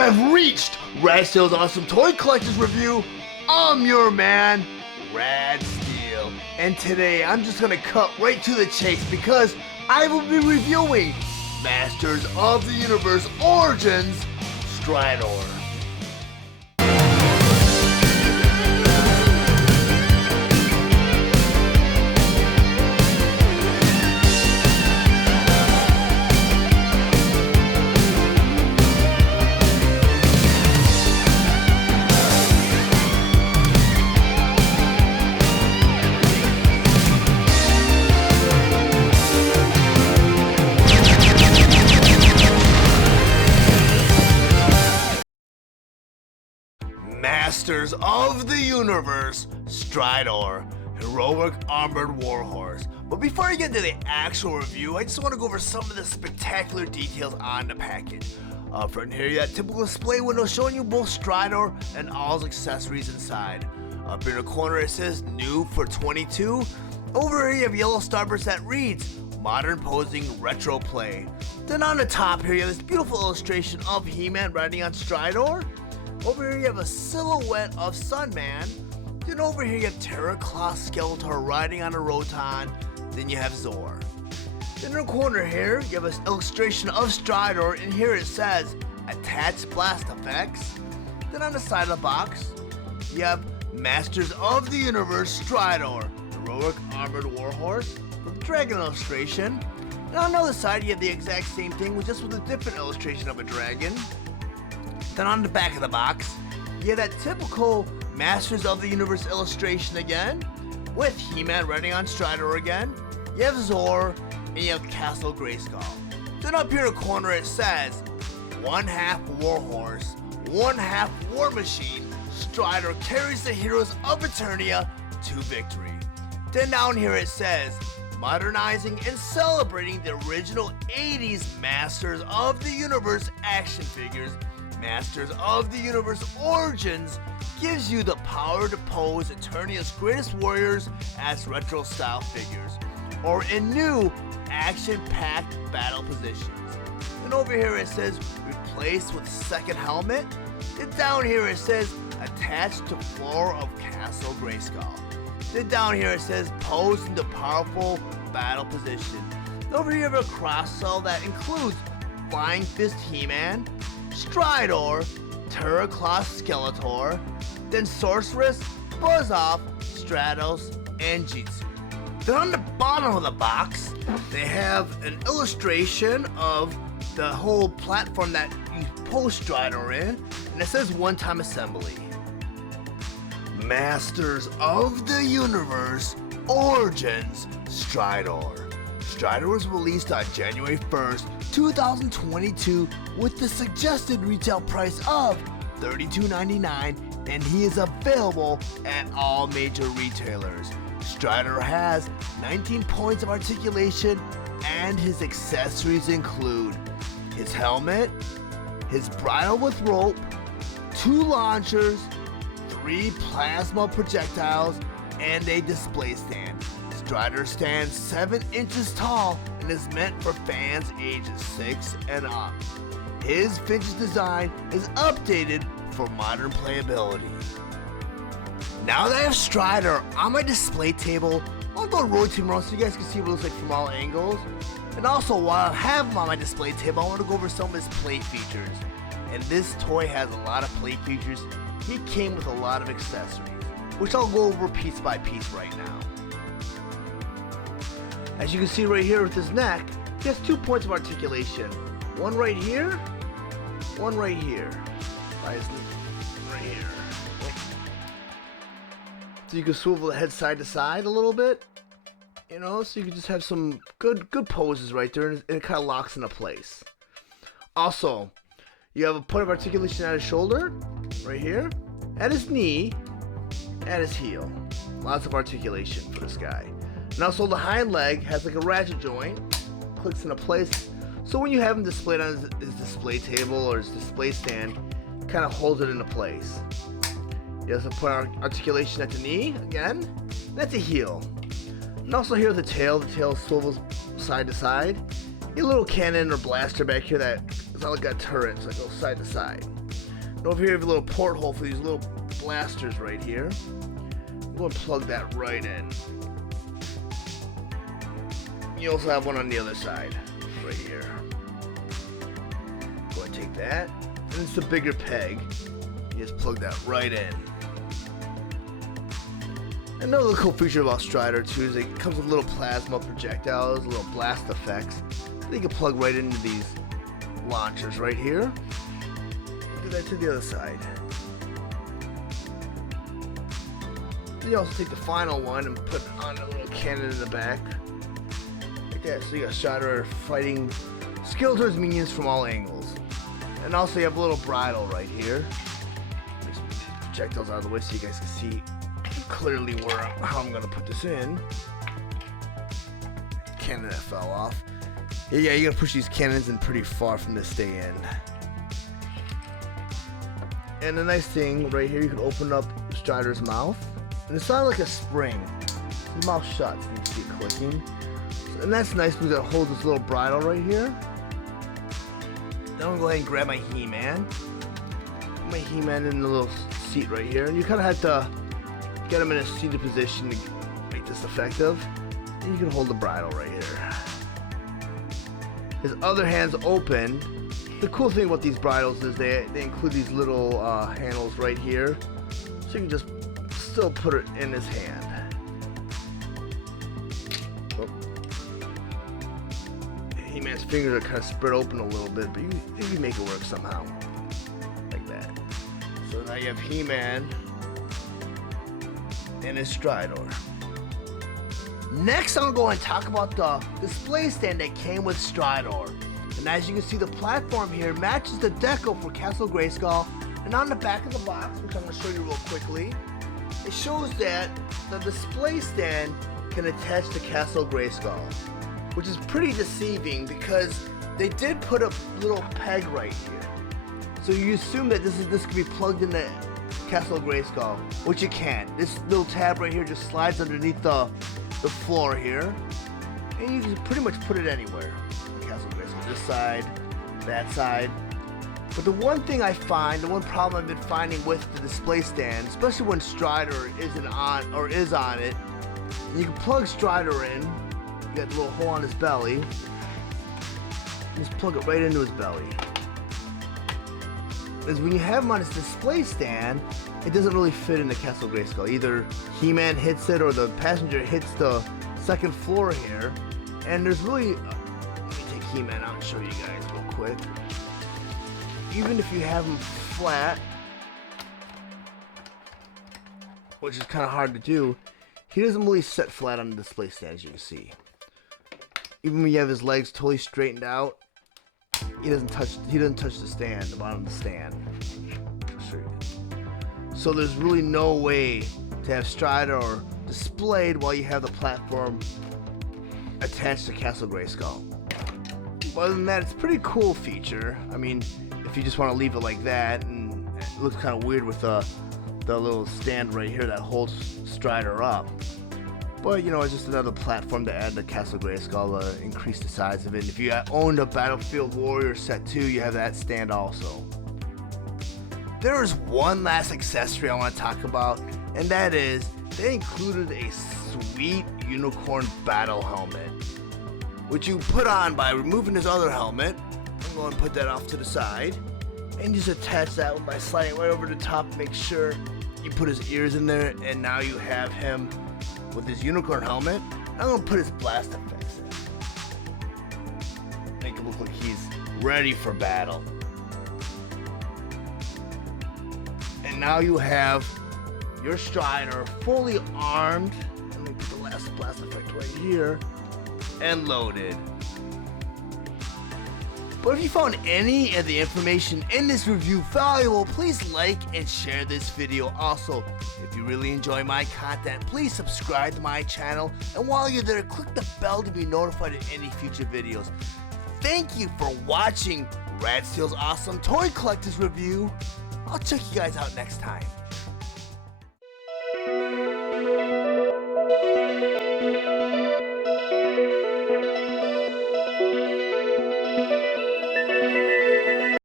have reached Steele's Awesome Toy Collectors Review. I'm your man, Steele. And today I'm just gonna cut right to the chase because I will be reviewing Masters of the Universe Origins Stridor. Masters of the Universe Stridor, heroic armored warhorse. But before I get into the actual review, I just want to go over some of the spectacular details on the package. Up front here, you got typical display window showing you both Stridor and all his accessories inside. Up in the corner it says new for 22. Over here you have yellow starburst that reads modern posing retro play. Then on the top here you have this beautiful illustration of He-Man riding on Stridor. Over here you have a silhouette of Sunman. Then over here you have Terraclaw Skeletor riding on a Roton. Then you have Zor. Then in the corner here you have an illustration of Stridor, and here it says attached blast effects. Then on the side of the box you have Masters of the Universe Stridor, heroic armored warhorse with a dragon illustration. And on the other side you have the exact same thing, just with a different illustration of a dragon. Then on the back of the box, you have that typical Masters of the Universe illustration again, with He-Man riding on Stridor again. You have Zor, and you have Castle Grayskull. Then up here in the corner it says, one half warhorse, one half war machine, Stridor carries the heroes of Eternia to victory. Then down here it says, modernizing and celebrating the original 80s Masters of the Universe action figures. Masters of the Universe Origins gives you the power to pose Eternia's greatest warriors as retro style figures, or in new action-packed battle positions. And over here it says replace with second helmet. Then down here it says attached to floor of Castle Grayskull. Then down here it says pose into powerful battle position. And over here you have a cross cell that includes Flying Fist He-Man, Stridor, Terraclaw Skeletor, then Sorceress, Buzz-Off, Stratos, and Jitsu. Then on the bottom of the box, they have an illustration of the whole platform that you post Stridor in, and it says one-time assembly. Masters of the Universe Origins Stridor. Stridor was released on January 1st, 2022 with the suggested retail price of $32.99, and he is available at all major retailers. Stridor has 19 points of articulation, and his accessories include his helmet, his bridle with rope, 2 launchers, 3 plasma projectiles, and a display stand. Stridor stands 7 inches tall and is meant for fans ages 6 and up. His vintage design is updated for modern playability. Now that I have Stridor on my display table, I'll go rotate him around so you guys can see what it looks like from all angles. And also, while I have him on my display table, I want to go over some of his play features. And this toy has a lot of play features. He came with a lot of accessories, which I'll go over piece by piece right now. As you can see right here with his neck, he has 2 points of articulation. One right here, one right here. Right here. So you can swivel the head side to side a little bit, so you can just have some good poses right there, and it kind of locks into place. Also, you have a point of articulation at his shoulder, right here, at his knee, at his heel. Lots of articulation for this guy. And also the hind leg has like a ratchet joint, clicks into place, so when you have him displayed on his display table or his display stand, it kind of holds it into place. He has a point of articulation at the knee, again, that's a heel. And also here with the tail swivels side to side. A little cannon or blaster back here that it's not like a turret, so it goes side to side. And over here you have a little porthole for these little blasters right here. I'm going to plug that right in. You also have one on the other side, right here. Go ahead and take that. And it's a bigger peg. You just plug that right in. Another cool feature about Stridor too is it comes with little plasma projectiles, little blast effects. That you can plug right into these launchers right here. Do that to the other side. You also take the final one and put on a little cannon in the back. Like that. So you got Stridor fighting Skeletor's minions from all angles. And also you have a little bridle right here. Just projectiles out of the way so you guys can see clearly how I'm gonna put this in. Cannon that fell off. Yeah, you gotta push these cannons in pretty far from this stay in. And the nice thing right here, you can open up Stridor's mouth, and it's not like a spring. His mouth shuts, and you see it clicking. And that's nice because it holds this little bridle right here. Now I'm gonna go ahead and grab my He-Man. Put my He-Man in the little seat right here, and you kind of have to get him in a seated position to make this effective. And you can hold the bridle right here. His other hand's open. The cool thing about these bridles is they include these little handles right here, so you can just still put it in his hand. Oh. He-Man's fingers are kind of spread open a little bit, but you can make it work somehow, like that. So now you have He-Man and his Stridor. Next, I'm gonna go and talk about the display stand that came with Stridor. And as you can see, the platform here matches the deco for Castle Grayskull. And on the back of the box, which I'm gonna show you real quickly, it shows that the display stand can attach to Castle Grayskull, which is pretty deceiving because they did put a little peg right here. So you assume that this could be plugged into Castle Grayskull, which it can't. This little tab right here just slides underneath the floor here, and you can pretty much put it anywhere. Castle Grayskull, this side, that side. But the one thing I find, the one problem I've been finding with the display stand, especially when Stridor isn't on or is on it, you can plug Stridor in. You got the little hole on his belly. Just plug it right into his belly. Is when you have him on his display stand, it doesn't really fit into Castle Grayskull. Either He-Man hits it or the passenger hits the second floor here. And there's really... let me take He-Man out and show you guys real quick. Even if you have him flat, which is kind of hard to do, he doesn't really sit flat on the display stand, as you can see. Even when you have his legs totally straightened out, he doesn't touch the stand, the bottom of the stand. So there's really no way to have Stridor displayed while you have the platform attached to Castle Grayskull. But other than that, it's a pretty cool feature. I mean, if you just want to leave it like that, and it looks kind of weird with the little stand right here that holds Stridor up. But, you know, it's just another platform to add to Castle Grayskull to increase the size of it. And if you owned a Battlefield Warrior set 2, you have that stand also. There is one last accessory I want to talk about, and that is they included a sweet unicorn battle helmet, which you put on by removing his other helmet. I'm going to put that off to the side, and just attach that one by sliding right over the top. Make sure you put his ears in there, and now you have him with his unicorn helmet. I'm going to put his blast effects in. Make it look like he's ready for battle. And now you have your Stridor fully armed. Let me put the last blast effect right here. And loaded. But if you found any of the information in this review valuable, please like and share this video. Also, if you really enjoy my content, please subscribe to my channel. And while you're there, click the bell to be notified of any future videos. Thank you for watching Steele's awesome toy collectors review. I'll check you guys out next time.